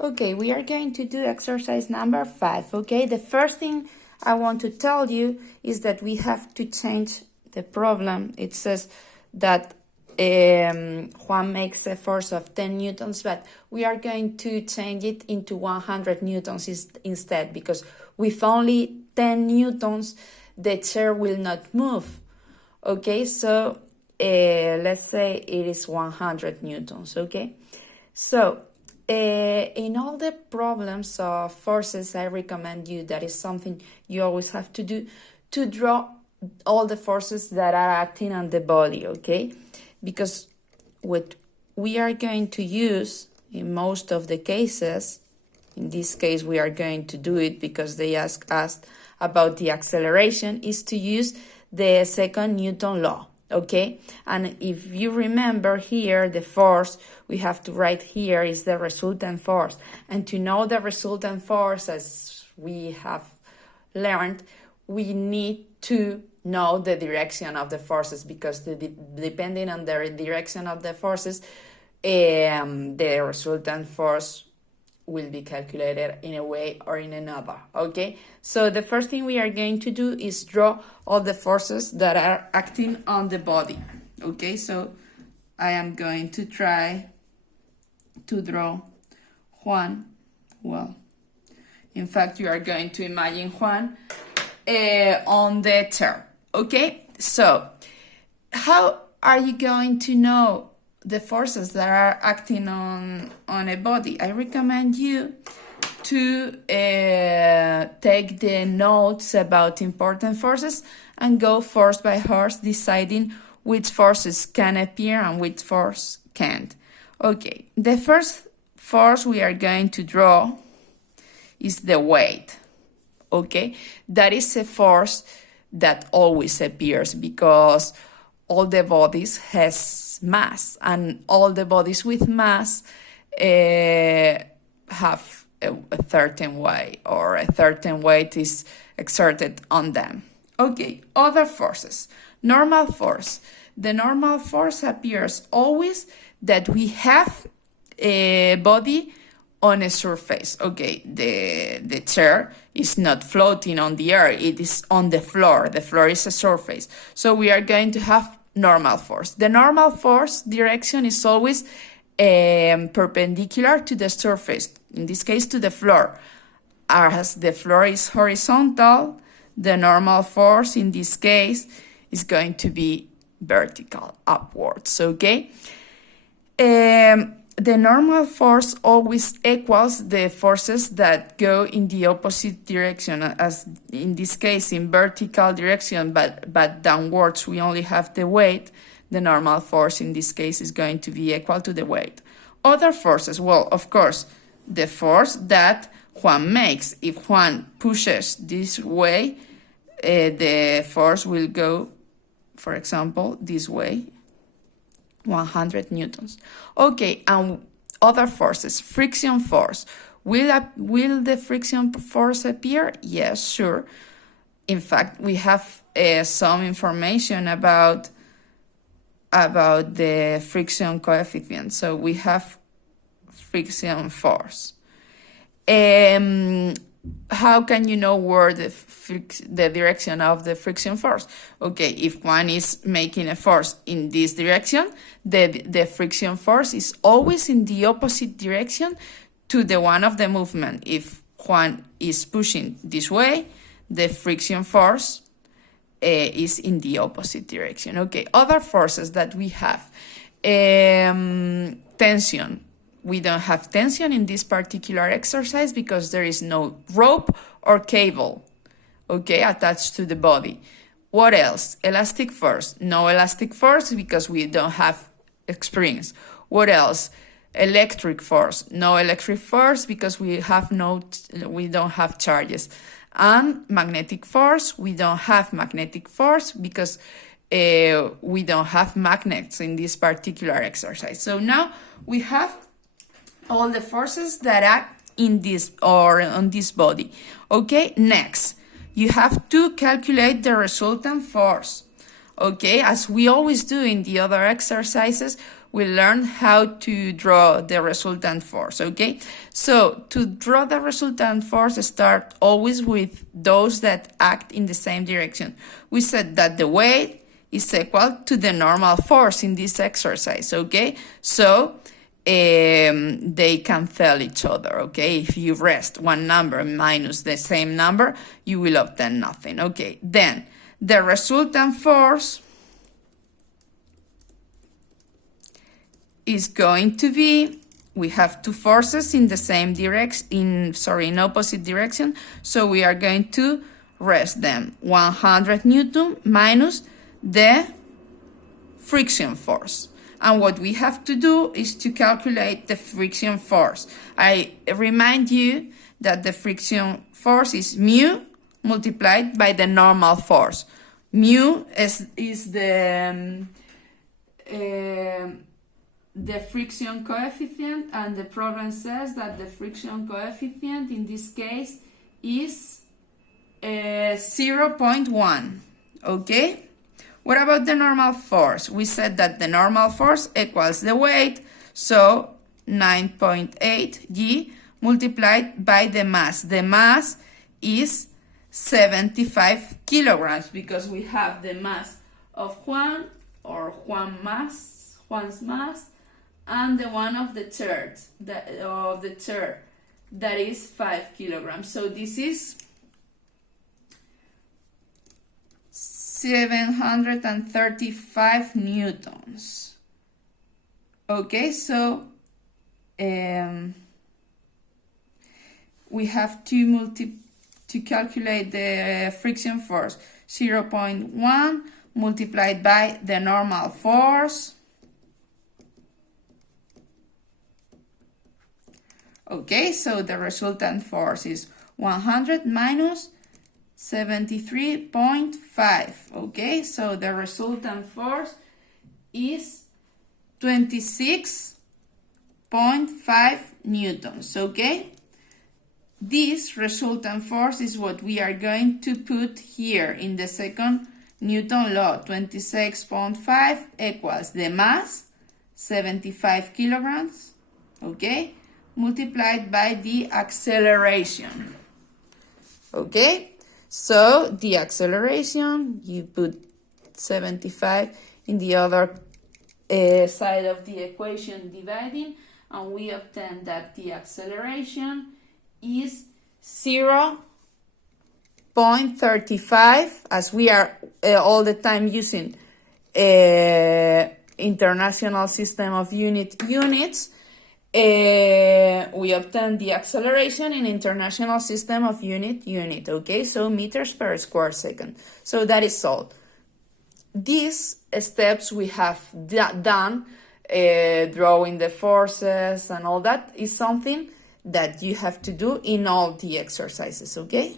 Okay, we are going to do exercise number 5, okay? The first thing I want to tell you is that we have to change the problem. It says that Juan makes a force of 10 newtons, but we are going to change it into 100 newtons instead, because with only 10 newtons, the chair will not move. Okay, so let's say it is 100 newtons, okay? So, in all the problems of forces, I recommend you, that is something you always have to do, to draw all the forces that are acting on the body, okay? Because what we are going to use in most of the cases, in this case we are going to do it because they ask us about the acceleration, is to use the second Newton law. Okay, and if you remember here, the force we have to write here is the resultant force. And to know the resultant force, as we have learned, we need to know the direction of the forces, because depending on the direction of the forces, the resultant force will be calculated in a way or in another, okay? So the first thing we are going to do is draw all the forces that are acting on the body, okay? So I am going to try to draw Juan. Well, in fact, you are going to imagine Juan on the chair, okay? So how are you going to know the forces that are acting on a body? I recommend you to take the notes about important forces and go force by force, deciding which forces can appear and which force can't. Okay, the first force we are going to draw is the weight. Okay, that is a force that always appears because all the bodies has mass, and all the bodies with mass have a certain weight, or a certain weight is exerted on them. Okay, other forces. Normal force. The normal force appears always that we have a body on a surface. Okay, the chair is not floating on the air, it is on the floor. The floor is a surface. So we are going to have normal force. The normal force direction is always perpendicular to the surface, in this case to the floor. As the floor is horizontal, the normal force in this case is going to be vertical, upwards, okay? The normal force always equals the forces that go in the opposite direction, as in this case in vertical direction, but downwards we only have the weight. The normal force in this case is going to be equal to the weight. Other forces, well, of course, the force that Juan makes. If Juan pushes this way, the force will go, for example, this way, 100 newtons. Okay, and other forces. Friction force. Will the friction force appear? Yes, sure. In fact, we have some information about the friction coefficient. So we have friction force. How can you know where the direction of the friction force? Okay, if one is making a force in this direction, the friction force is always in the opposite direction to the one of the movement. If one is pushing this way, the friction force is in the opposite direction. Okay, other forces that we have. Tension. We don't have tension in this particular exercise because there is no rope or cable, okay, attached to the body. What else? Elastic force. No elastic force because we don't have springs. What else? Electric force. No electric force because we don't have charges. And magnetic force. We don't have magnetic force because we don't have magnets in this particular exercise. So now we have all the forces that act in this or on this body. Okay, next, you have to calculate the resultant force. Okay, as we always do in the other exercises, we learned how to draw the resultant force, okay? So to draw the resultant force, start always with those that act in the same direction. We said that the weight is equal to the normal force in this exercise, okay? So they cancel each other, okay? If you rest one number minus the same number, you will obtain nothing, okay? Then the resultant force is going to be, we have two forces in the same direction, in opposite direction, so we are going to rest them. 100 Newton minus the friction force. And what we have to do is to calculate the friction force. I remind you that the friction force is mu multiplied by the normal force. Mu is the friction coefficient, and the problem says that the friction coefficient in this case is 0.1, okay? What about the normal force? We said that the normal force equals the weight, so 9.8 G multiplied by the mass. The mass is 75 kilograms because we have the mass of Juan, or Juan's mass, and the one of the third, that is 5 kilograms. So this is 735 newtons. Okay, so we have to calculate the friction force. 0.1 multiplied by the normal force. Okay, so the resultant force is 100 minus 73.5. Okay, so the resultant force is 26.5 newtons. Okay, this resultant force is what we are going to put here in the second Newton law. 26.5 equals the mass, 75 kilograms, okay, multiplied by the acceleration. Okay, so the acceleration, you put 75 in the other side of the equation dividing, and we obtain that the acceleration is 0.35, as we are all the time using international system of units. We obtain the acceleration in international system of unit, okay? So meters per square second. So that is all. These steps we have done, drawing the forces and all that, is something that you have to do in all the exercises, okay?